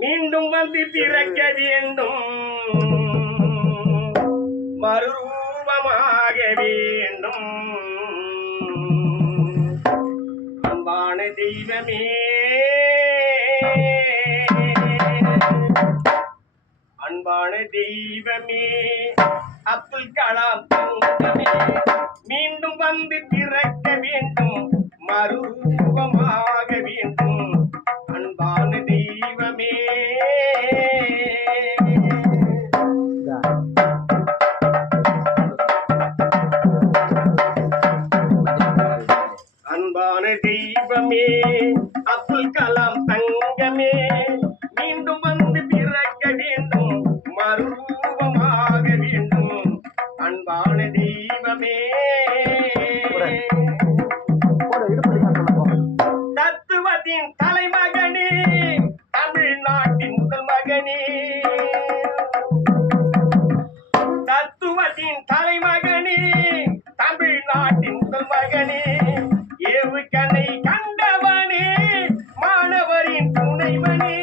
மீண்டும் வந்து பிறக்க வேண்டும், மறுரூபமாக வேண்டும். அன்பான தெய்வமே, அன்பான தெய்வமே, அப்துல் கலாம் தங்கமே, மீண்டும் வந்து பிறக்க வேண்டும், மறுரூபமாக வேண்டும். அன்பான தெய்வமே, அன்பான தெய்வமே, அப்துல் கலாம் தங்கமே, மீண்டும் வந்து பிறக்க வேண்டும், மறுரூபமாக வேண்டும். அன்பான தெய்வமே, தத்துவத்தின் தலைமகனே, தமிழ்நாட்டின் முதல் மகனே, தத்துவத்தின் தலைமகனே, தமிழ்நாட்டின் முதல் மகனே, ஏவுகணை கண்டவனே, மாணவரின் துணைவனே.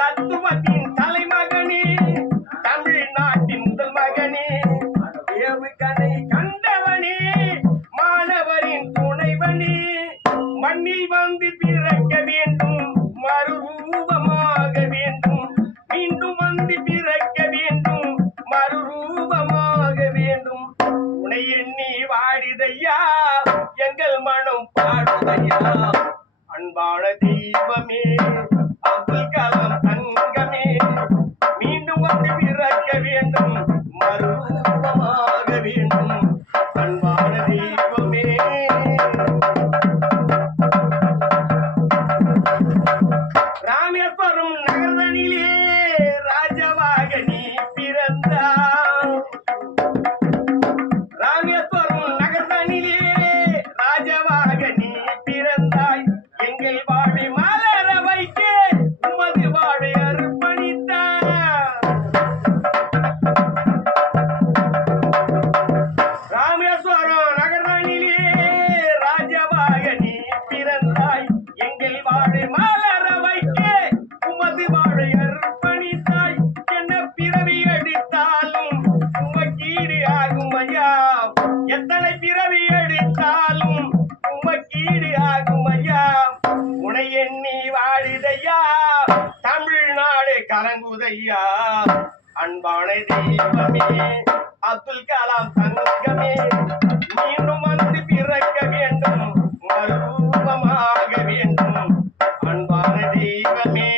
தத்துவத்தின் தலைமகனே, தமிழ்நாட்டின் முதல் மகனே, ஏவுகணை கண்டவனே, மாணவரின் துணைவனே. மண்ணில் வந்து பிறக்க வேண்டும், மறுரூபமாக வேண்டும். மீண்டும் வந்து பிறக்க வேண்டும், மறுரூபமாக வேண்டும். உனை எண்ணி வாடிதையா, எங்கள் மனம் பாடுதையா. அன்பான தெய்வமே, அப்துல் கலாம் தங்கமே, மீண்டும் வந்து பிறக்க வேண்டும், மறுரூபமாக வேண்டும். அன்பான தெய்வமே, ராமேஸ்வரம் நகரனிலே ராஜாவாக நீ பிறந்தாய். ராமேஸ்வரம் நகரனிலே ராஜாவாக நீ பிறந்தாய். எங்கள் வாழை மலர வைக்க உமது வாழை அர்ப்பணித்தாய். ராமேஸ்வரம் நகரனிலே ராஜாவாக நீ பிறந்தாய். எங்கள் வாழை மலர வைக்க உமது வாழை அர்ப்பணித்தாய். என்ன பிறவி அடித்தாலும் உமக்கீடு ஆகும் ஐயா. எத்தனை பிறவி அடித்தாலும் உமக்கீடு ஆகும் ஐயா. உனை எண்ணி வாழிதையா, தமிழ்நாடு கலங்குதையா. அன்பான தெய்வமே, அப்துல் கலாம் தங்கமே, மீண்டும் வந்து பிறக்க வேண்டும், மறுரூபமாக வேண்டும். அன்பான தெய்வமே.